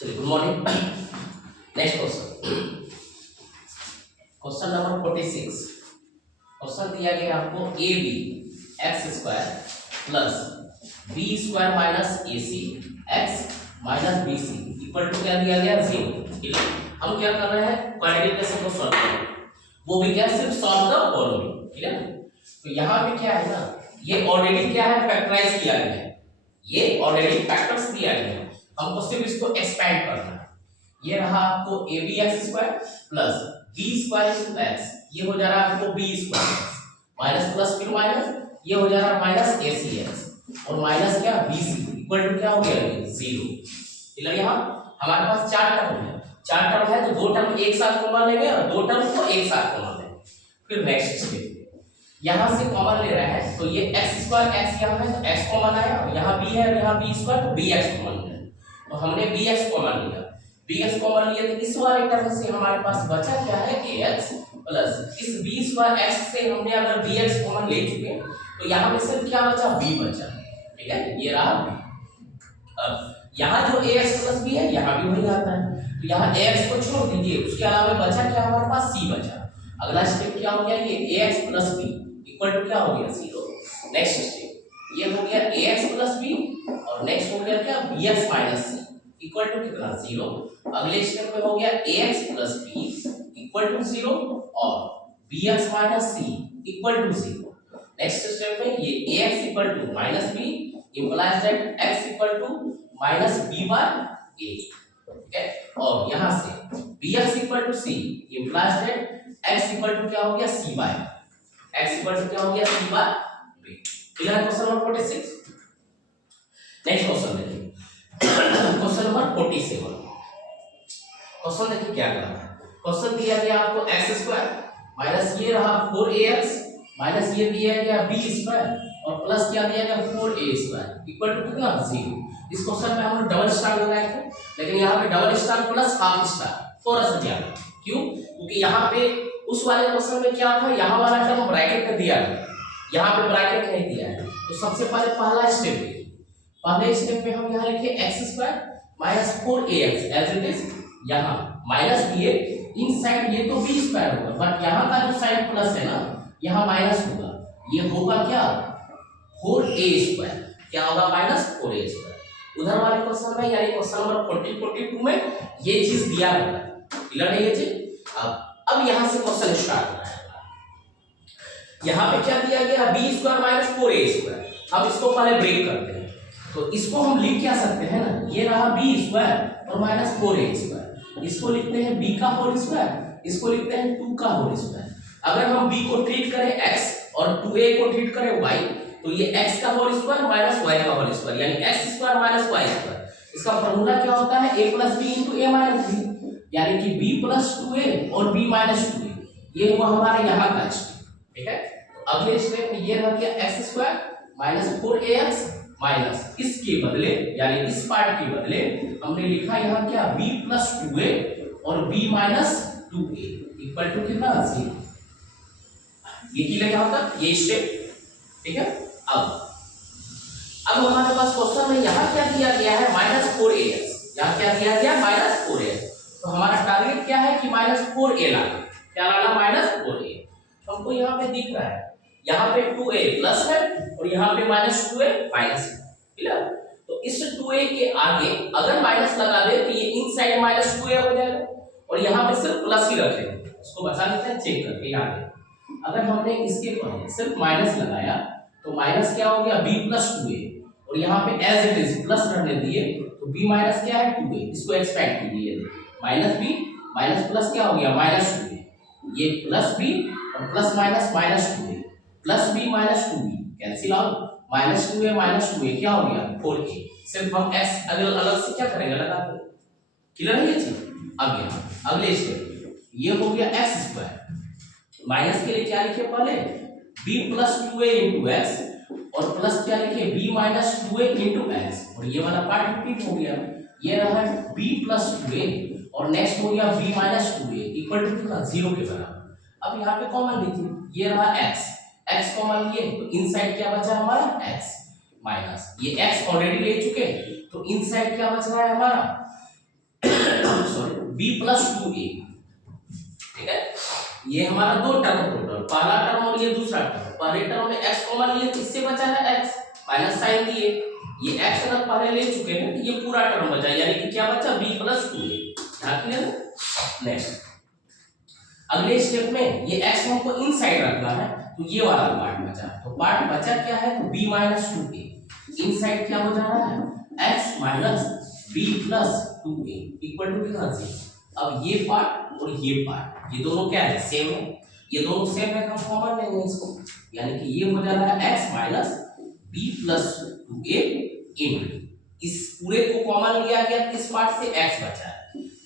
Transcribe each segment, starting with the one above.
चलिए good morning. Next question, question number 46। Question दिया गया आपको a b x square plus b square minus a c x minus b c equal to क्या दिया गया 0। ठीक है, हम क्या कर रहे हैं, क्वाड्रेटिक इक्वेशन को सॉल्व कर रहे हैं, वो भी क्या सिर्फ सॉल्व द फॉलोइंग। ठीक है ना, तो यहाँ पे क्या है ना, ये ऑलरेडी क्या है फैक्टराइज किया गया है, ये ऑलरेडी फैक्टर्स दिया गया है, हमको सिर्फ इसको एक्सपेंड करना है। ये रहा आपको a b x square plus b square into x, ये हो जा रहा है आपको बी स्क्वायर माइनस प्लस फिर माइनस, ये हो जा रहा है माइनस ए सी एक्स और माइनस क्या बी सी इक्वल टू क्या हो गया 0। क्लियर? यहाँ हमारे पास चार टर्म है, चार टर्म है तो दो टर्म एक साथ कॉमन लेंगे और दो टर्म को एक साथ कॉमन लेंगे। फिर नेक्स्ट स्टेप, यहाँ से कॉमन ले रहा है तो ये एक्स स्क्वायर एक्स यहाँ है तो एक्स कॉमन आया और यहाँ बी है और यहाँ बी स्क्वायर तो बी एक्स कॉमन लिया, तो हमने बी एक्स कॉमन लिया, बी एक्स कॉमन लिया तो इस वाले टर्म से हमारे पास बचा क्या है ए एक्स प्लस इस बी स्क्वायर एक्स से हमने अगर बी एक्स कॉमन ले चुके तो यहाँ पे सिर्फ क्या बचा बी बचा। ठीक है, ये रहा बी। अब यहाँ जो ए एक्स प्लस बी है यहाँ भी वही आता है, तो यहाँ ए एक्स को छोड़ दीजिए, उसके अलावा बचा क्या हमारे पास सी बचा। अगला स्टेप क्या हो गया, ये a x plus b equal to क्या हो गया 0। नेक्स्ट स्टेप ये हो गया ए एक्स प्लस बी और नेक्स्ट हो गया क्या b x minus c equal to कितना 0। अगले स्टेप में हो गया a x plus b equal to 0 और b x minus c equal to 0। Next step में ये a x equal to minus b implies that x equal to minus b by a. ठीक है, और यहाँ से b x equal to c implies that x equal to क्या हो गया c by x equal to क्या हो गया सी बाय बी। क्लियर है क्वेश्चन नंबर 46। नेक्स्ट क्वेश्चन देखिए, क्वेश्चन नंबर 47। क्वेश्चन देखिए क्या कर रहा है, क्वेश्चन दिया गया आपको एक्स स्क्वायर माइनस ये रहा 4ax माइनस ये दिया गया बी स्क्वायर और प्लस क्या दिया गया 4a स्क्वायर इक्वल टू कितना 0। इस क्वेश्चन में हमने डबल स्टार लगाए थे, लेकिन यहाँ पे double star plus half star थोड़ा सा ज्यादा, क्यों? क्योंकि यहाँ पे उस वाले क्वेश्चन में क्या था, यहाँ वाला टर्म ब्रैकेट में दिया है, यहाँ पे ब्रैकेट नहीं दिया है। तो सबसे पहले पहला स्टेप देखिए, पहले स्टेप में हम यहाँ लिखे x square minus 4ax as it is, यहाँ माइनस बी इन साइड ये तो बी स्क्वायर होगा, बट यहाँ का जो साइड प्लस है ना यहाँ माइनस होगा, ये होगा क्या 4a स्क्वायर, क्या होगा माइनस 4a स्क्वायर। उधर वाले क्वेश्चन में यानी क्वेश्चन नंबर 42 में ये चीज दिया हुआ है। क्लियर है ये चीज? अब यहाँ से क्वेश्चन स्टार्ट हो रहा है। यहाँ पे क्या दिया गया B square minus 4a square, अब इसको पहले ब्रेक करते हैं, तो इसको हम लिख क्या सकते हैं ना, ये रहा बी स्क्वायर और माइनस 4a स्क्वायर, इसको लिखते हैं b का होल स्क्वायर, इसको लिखते हैं 2 का होल स्क्वायर। अगर हम b को ट्रीट करें x और 2a को ट्रीट करें y, तो ये x का होल स्क्वायर माइनस y का होल स्क्वायर यानी x square minus y square. इसका फॉर्मूला क्या होता है a plus b into a minus b, यानी कि b प्लस 2a और b माइनस 2a, ये हुआ हमारा यहाँ का स्टेप। ठीक है, तो अगले स्टेप में ये रह गया x square minus 4ax minus इसके बदले यानी इस पार्ट के बदले हमने लिखा यहाँ क्या b प्लस 2a और b minus 2a equal to कितना 0। ये क्लियर यहाँ तक ये स्टेप? ठीक है, अब हमारे पास क्वेश्चन में यहाँ क्या दिया गया है माइनस 4ax, यहाँ क्या दिया गया माइनस 4ax, तो हमारा टारगेट क्या है कि माइनस 4a लाना, क्या लाना माइनस 4a। हमको यहाँ पे दिख रहा है यहाँ पे 2a प्लस है और यहाँ पे माइनस 2a माइनस है। क्लियर? तो इस 2a के आगे अगर माइनस लगा दे तो ये इनसाइड माइनस 2a हो जाएगा और यहाँ पे सिर्फ प्लस ही रखेंगे, उसको बचा लेते हैं चेक करके। याद है अगर हमने इसके पहले सिर्फ माइनस लगाया तो माइनस क्या हो गया b प्लस 2a और यहाँ पे एज इट इज प्लस रहने दिए तो b माइनस क्या है 2a, इसको एक्सपेंड कीजिए माइनस b माइनस प्लस क्या हो गया माइनस 2a, ये प्लस b और plus minus minus 2a plus b minus 2b cancel out, minus 2a क्या हो गया 4a। सिर्फ हम x अलग अलग से क्या करेंगे लगा देंगे। क्लियर है ये चीज? अब यहाँ अगले स्टेप ये हो गया x स्क्वायर माइनस के लिए क्या लिखे पहले b plus 2a into x और प्लस क्या लिखे b minus 2a into x और ये वाला पार्ट रिपीट हो गया, ये रहा b प्लस 2a और नेक्स्ट हो गया b minus 2a equal to कितना 0 के बराबर। अब यहाँ पे कॉमन लीजिए, ये रहा x कॉमन लिए तो इनसाइड क्या बचा हमारा x माइनस ये x ऑलरेडी ले चुके तो इनसाइड क्या बच रहा है हमारा सॉरी b प्लस 2a, ठीक है। ये हमारा दो टर्म टोटल, पहला टर्म और ये दूसरा टर्म। पहले टर्म में x कॉमन लिए तो इससे बचा है x माइनस साइन दिए, ये x अगर पहले ले चुके हैं तो ये पूरा टर्म बचा, यानी कि क्या बचा b प्लस 2a। ध्यान क्लियर। नेक्स्ट अगले स्टेप में ये x हमको इनसाइड रखना है, तो ये वाला पार्ट बचा। तो पार्ट बचा क्या है, तो b माइनस 2a। इनसाइड क्या हो जा रहा है, x minus b plus 2a equal to कितना से। अब ये पार्ट और ये पार्ट, ये दोनों क्या है, सेम है। ये दोनों सेम है, हम कॉमन लेंगे इसको, यानी कि ये हो जा रहा है x minus b plus 2a into, इस पूरे को कॉमन लिया गया, इस पार्ट से x बचा है,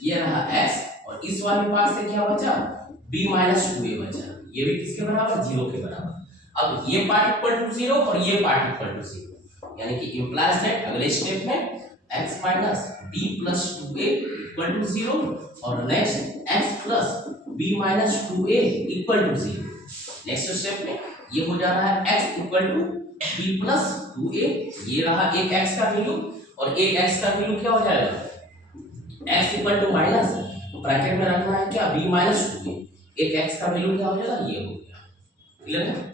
ये रहा x, और इस वाले पार्ट से क्या बचा, b माइनस 2a बचा। ये भी किसके बराबर, 0 के बराबर। अब ये पार्ट इक्वल टू 0 और ये पार्ट इक्वल टू 0, यानी कि इंप्लाइज दैट अगले स्टेप में x minus b plus 2a equal to 0 और next x plus b minus 2a equal to 0। Next step में ये हो जा रहा है x equal to b plus 2a, ये रहा एक x का वैल्यू, और एक x का वैल्यू क्या हो जाएगा, x equal to minus, bracket में रखना है क्या, b माइनस 2a, एक x का वैल्यू क्या हो जाएगा, ये हो गया। क्लियर है।